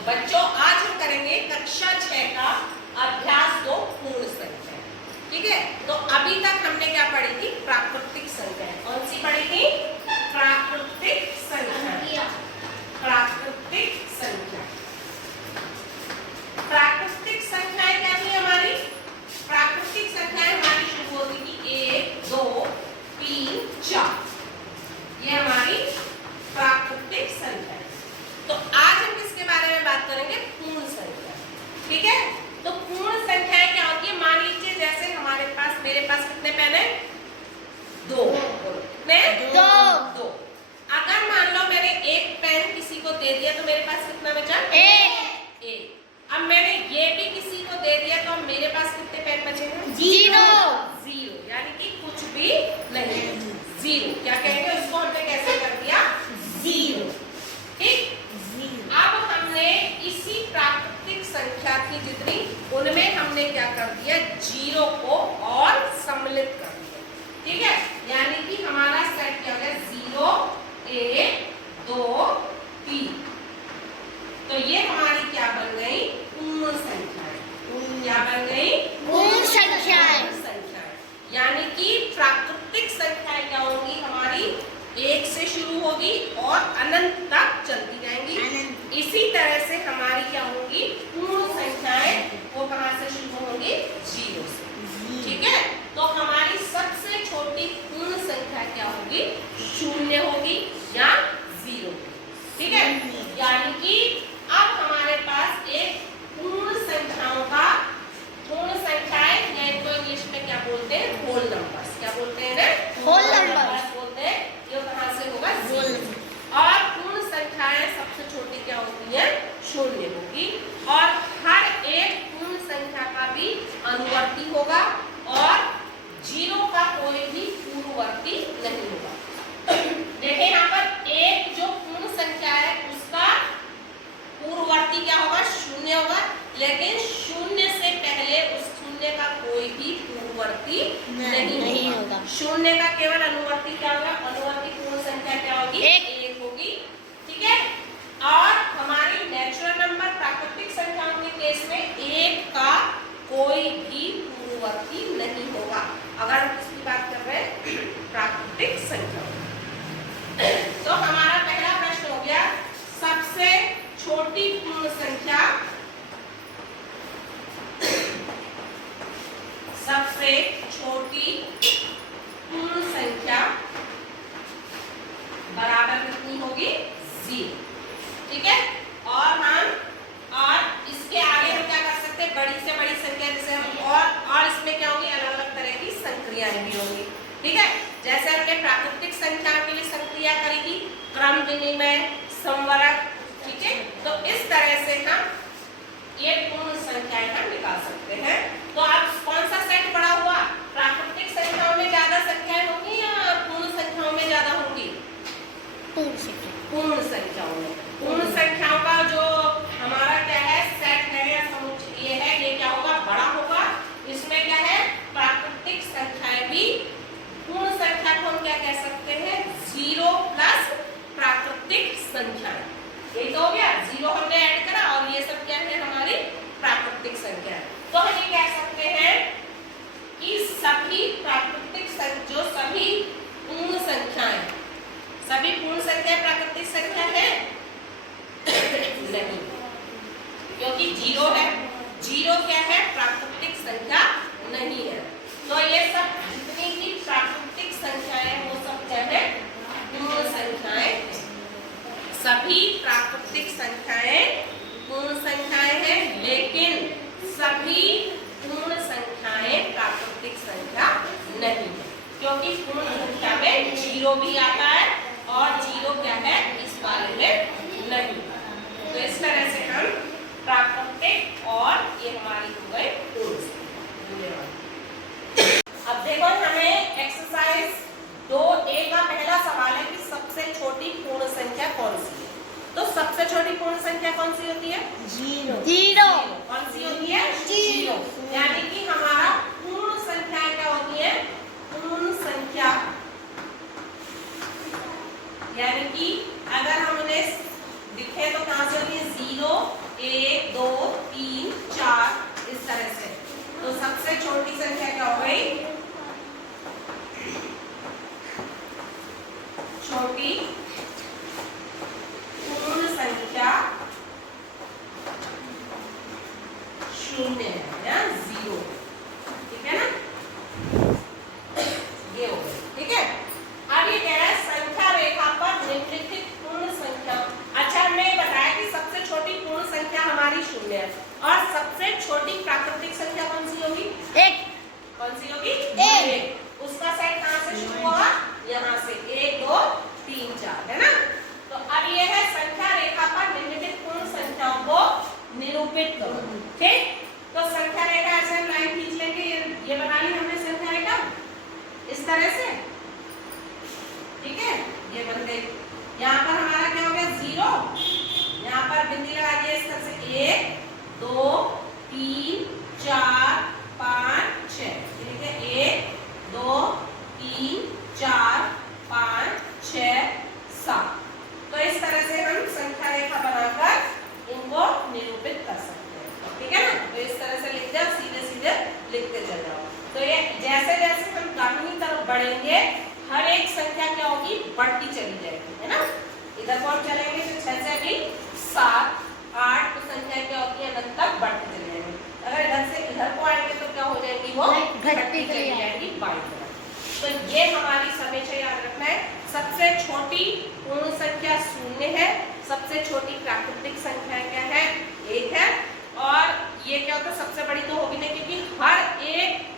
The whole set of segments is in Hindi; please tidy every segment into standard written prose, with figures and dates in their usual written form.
तो बच्चों आज हम करेंगे कक्षा 6 का अभ्यास 2 पूर्ण संख्या। ठीक है, तो अभी तक हमने क्या पढ़ी थी? प्राकृतिक संख्या। कौन सी पढ़ी थी? प्राकृतिक संख्या। प्राकृतिक संख्या। प्राकृतिक संख्याएं क्या थी हमारी? प्राकृतिक संख्याएं हमारी शुरू होती थी 1 2 3 4। ये हमारी प्राकृतिक संख्या है। तो आज हम किसके बारे में बात करेंगे? पूर्ण संख्या। ठीक है, तो पूर्ण संख्याएं क्या होती है? मान लीजिए जैसे हमारे पास, मेरे पास कितने पेन है? 2। कितने? 2। अगर मान लो मैंने एक पेन किसी को दे दिया तो मेरे पास कितना बचा? 1। अब मैंने ये भी किसी को दे दिया तो मेरे पास कितने पेन बचेंगे? 0। यानी कि कुछ भी नहीं, 0। क्या कहेंगे उसको? हमने कैसे कर दिया? 0। ठीक, अब हमने इसी प्राकृतिक संख्या की जितनी, उनमें हमने क्या कर दिया? 0 को और सम्मिलित कर दिया। ठीक है, यानी कि हमारा सेट क्या हो गया? 0 1 2 3। तो ये हमारी क्या बन गई? पूर्ण संख्याएं। क्या बन गई? पूर्ण संख्याएं। यानी कि प्राकृतिक संख्याएं क्या होंगी हमारी? 1 से शुरू होगी और अनंत तक चलती जाएंगी। इसी तरह से हमारी क्या होंगी? पूर्ण संख्याएं, वो कहां से शुरू होंगी? 0 से। ठीक है, तो हमारी सबसे छोटी पूर्ण संख्या क्या होगी? 0 होगी या 0। ठीक है, यानी कि अब हमारे पास एक पूर्ण संख्याओं का, पूर्ण संख्याएं या इनको इंग्लिश में क्या बोलते हैं? Whole numbers. क्या बोलते हैं ना? होल नंबर्स बोलते हैं। ये कहां से होगा? 0। और पूर्ण संख्याएं सबसे छोटी क्या होती है? 0 होगी। और हर एक पूर्ण संख्या का भी अनुवर्ती होगा और 0 का कोई भी पूर्ववर्ती नहीं होगा। देखिए यहाँ पर एक जो पूर्ण संख्या है उसका पूर्ववर्ती क्या होगा? 0 होगा, लेकिन 0 से पहले उस 0 का कोई भी पूर्ववर्ती नहीं होगा। 0 का केवल अनुवर्ती क्या होगा? अनुवर्ती पूर्ण संख्या क्या होगी? 1 होगी। ठीक है, और हमारी नेचुरल नंबर प्राकृतिक संख्याओं के केस में 1 का कोई भी पूर्ववर्ती नहीं होगा। अगर हम किसकी बात कर रहे हैं? प्राकृतिक संख्या। तो हमारा पहला प्रश्न हो गया, सबसे छोटी पूर्ण संख्या, सबसे छोटी पूर्ण संख्या बराबर कितनी होगी? 0। ठीक है, और इसके आगे हम क्या कर सकते हैं? बड़ी से बड़ी संख्या, जैसे हम और इसमें क्या होगी? अलग अलग तरह की संक्रियाएं भी होंगी। ठीक है, जैसे हमने प्राकृतिक संख्या के लिए संक्रिया करी थी, क्रम विनिमय, संवरक। ठीक है, तो इस तरह से हम ये पूर्ण संख्याएं हम निकाल सकते हैं। तो आप कौन सा सेट बड़ा हुआ? प्राकृतिक संख्याओं में ज्यादा संख्याएं होंगी या पूर्ण संख्याओं में ज्यादा होंगी? पूर्ण संख्याओं में। पूर्ण संख्याओं का जो हमारा क्या है? सेट है या समुच्चय ये है, ये क्या होगा? बड़ा होगा। इसमें क्या है? प्राकृतिक संख्याएं भी, पूर्ण संख्या को हम क्या कह सकते हैं? 0 प्लस प्राकृतिक संख्याएं। यही तो हो गया, 0 हमने ऐड करा और ये सब क्या है? हमारी प्राकृतिक संख्या है। तो हम ये कह सकते हैं कि सभी प्राकृतिक जो सभी पूर्ण संख्याएं, सभी पूर्ण संख्या प्राकृतिक संख्या है? नहीं, क्योंकि 0 है। 0 क्या है? प्राकृतिक संख्या नहीं है। तो ये सब जितनी भी प्राकृतिक संख्याएं वो सब क्या है? पूर्ण संख्याएं। सभी प्राकृतिक संख्याएं पूर्ण संख्याएं हैं, लेकिन सभी पूर्ण संख्याएं प्राकृतिक संख्या नहीं है, क्योंकि पूर्ण संख्या में 0 भी आता है और 0 क्या है? इस वाले में नहीं। तो इस तरह से हम प्राकृतिक और ये हमारी हो गई पूर्ण संख्या। अब देखो, हमें एक्सरसाइज 2A का पहला सवाल है कि सबसे छोटी पूर्ण संख्या कौन सी है? तो सबसे छोटी पूर्ण संख्या कौन सी होती है? 0। कौन सी होती है? 0। यानी कि हमारा पूर्ण संख्या क्या होती है? पूर्ण संख्या यानी कि अगर हम उन्हें दिखे शून्य है या 0, ठीक है ना, ये हो गया, ठीक है। अब ये कह रहा है संख्या रेखा पर निम्नलिखित पूर्ण संख्या। अच्छा हमने बताया कि सबसे छोटी पूर्ण संख्या हमारी शून्य है और सबसे छोटी प्राकृतिक संख्या कौन सी होगी? एक। कौन सी होगी? एक। उसका सेट कहाँ से शुरू होगा? यहाँ से 1 2 3 4, है ना। तो अब ये है संख्या रेखा पर निम्नलिखित पूर्ण संख्याओं को निरूपित करो, ठीक। तो संख्या रेखा ऐसे हम लाइन खींच लेंगे, ये बना ली हमने संख्या रेखा इस तरह से, ठीक है, ये बन गई। यहाँ पर हमारा क्या हो गया? 0, यहाँ पर बिंदी लगा दिया इस तरह से 1 2 3 4 5 6, ठीक है, 1 2 3 4 5 6 7। तो इस तरह से हम संख्या रेखा बनाकर इनको निरूपित कर सकते हैं, ठीक है ना। तो इस तरह से लिख जाओ, सीधे सीधे लिखते चल जाओ। तो ये जैसे जैसे हम दाहिनी तरफ बढ़ेंगे हर एक संख्या क्या होगी? बढ़ती चली जाएगी, है ना। इधर को हम चलेंगे तो 6 से भी 7 8, तो संख्या क्या होती है? अनंत तक बढ़ती चली जाएगी। अगर इधर से इधर को आएंगे तो क्या हो जाएगी? वो घटती चली जाएगी बाई तरफ। तो ये हमारी हमेशा याद रखना है, सबसे छोटी पूर्ण संख्या 0 है, सबसे छोटी प्राकृतिक संख्या क्या है? 1 है। और ये क्या होता है? सबसे बड़ी तो होगी नहीं, क्योंकि हर एक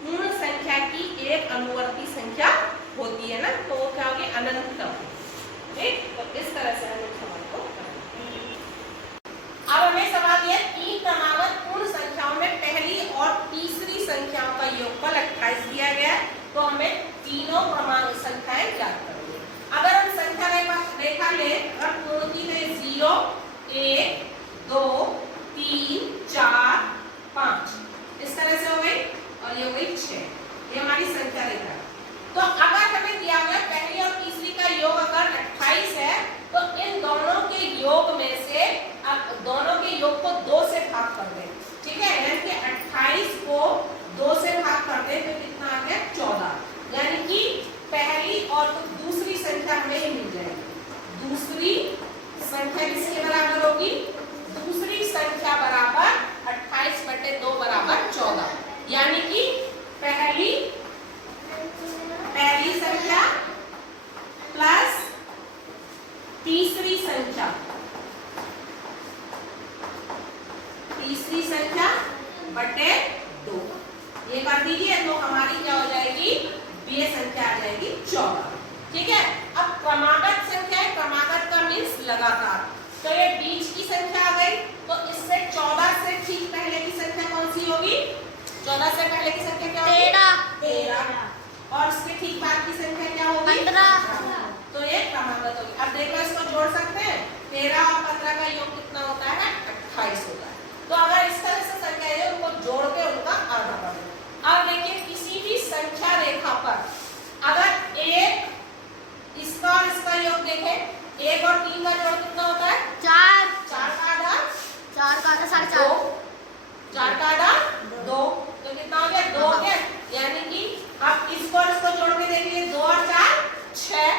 पूर्ण संख्या की एक अनुवर्ती संख्या होती है ना, तो वो क्या होगी? अनंत होगी, ठीक। तो इस तरह से हम सवाल को करेंगे। अब हमें सवाल दिया 3 क्रमागत पूर्ण संख्याओं में पहली और तीसरी संख्याओं का योगफल 28 दिया गया है, तो हमें तीनों क्रमांक संख्याएं ज्ञात करेंगे। अगर हम संख्या रेखा ले, अगर पूर्ण की है 0 1 2 3 4 5, इस तरह से हो गई, और ये हो गई 6, ये हमारी संख्या रेखा। तो अगर हमें दिया गया पहली और तीसरी का योग अगर 28 है, तो इन दोनों के योग में से अब दोनों के योग को 2 से भाग कर दें, ठीक है। यानी कि 28 को 2 से भाग कर दें तो कितना आ गया? 14, यानी कि पहली और दूसरी संख्या हमें ही मिल जाएगी। दूसरी संख्या किसके बराबर होगी? दूसरी संख्या बराबर 28/2 बराबर 14, यानी कि पहली संख्या प्लस तीसरी संख्या बटे 2, ये कर दीजिए, तो हमारी क्या हो जाएगी? ये संख्या आ जाएगी 14, ठीक है। अब क्रमागत संख्या है, क्रमागत का मीन्स लगातार, तो ये बीच की संख्या आ गई, तो इससे 14 से ठीक पहले की संख्या कौन सी होगी? 14 से पहले की संख्या क्या होगी? 13, और इसके ठीक बाद की संख्या क्या होगी? 15, तो ये क्रमागत होगी। अब देखो इसको जोड़ सकते हैं, 13 और 15 का योग कितना होता है? 28 होता है। तो अगर इस तरह से संख्या है उनको जोड़ के उनका आधा कर दो। अब देखिए किसी भी संख्या रेखा पर अगर एक इसका और इसका योग देखें, 1 और 3 का जोड़ कितना होता है? 4, 4 का आधा 4.5, 4 का आधा 2, तो कितना हो गया? 2 हो गया, यानी कि आप इसको और इसको जोड़ के देखिए, 2 और 4 6,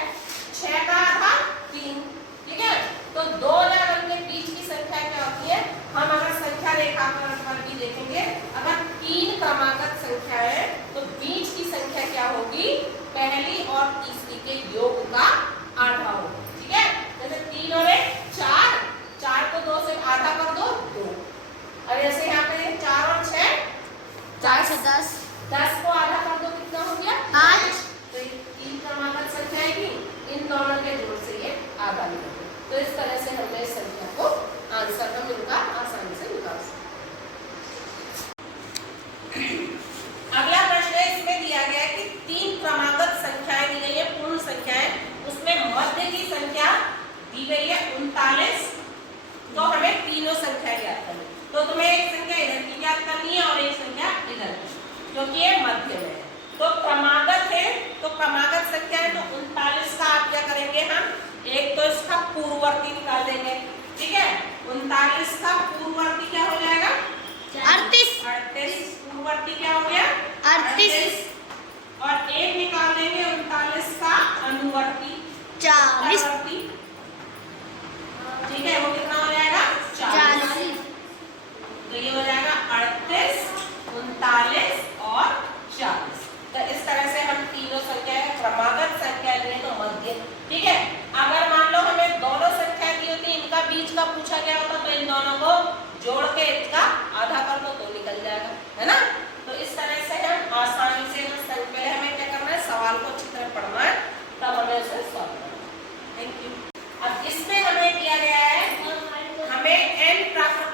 6 का आधा 3, ठीक है। तो 2 और उनके बीच की संख्या क्या होती है? हम अगर संख्या रेखा पर भी देखेंगे, अगर 3 क्रमागत संख्या है तो बीच की संख्या क्या होगी? पहली और तीसरी के योग का आधा होगा, ठीक है। जैसे 3 और 1 4, 4 को 2 से आधा कर दो 2, और ऐसे यहाँ पे 4 और 6 4 से 10, 10 को आधा कर दो कितना हो गया? 5। तो ये 3 क्रमागत संख्या है कि इन दोनों के जोड़ से ये आधा निकल। तो इस तरह से हमने इस संख्या को आंसर हम इनका आसानी से निकाल सकते। अगला प्रश्न है, इसमें दिया गया है कि 3 क्रमागत संख्याएं दी गई है, पूर्ण संख्याएं, उसमें मध्य की संख्या दी गई है 39, तो हमें तीनों संख्या ज्ञात करनी। तो तुम्हें एक संख्या इधर की ज्ञात करनी है और एक संख्या इधर की, क्योंकि ये मध्य में है। तो क्रमागत है, तो क्रमागत संख्या है, तो 39 का आप क्या करेंगे? हम एक तो इसका पूर्ववर्ती निकाल देंगे, ठीक है। 39 का पूर्ववर्ती क्या हो जाएगा? 38। पूर्ववर्ती क्या हो गया? 38, और एक निकाल देंगे 39 का अनुवर्ती 40, ठीक है। वो कितना हो जाएगा? 40। तो ये हो जाएगा 38 दोनों को जोड़ के इसका आधा कर दो तो निकल जाएगा, है ना। तो इस तरह से हम आसानी से पहले हमें क्या करना है, सवाल को अच्छी तरह पढ़ना है, तब हमें उसे सॉल्व करना है। Thank you. अब इसमें हमें दिया गया है, हमें n प्राकृतिक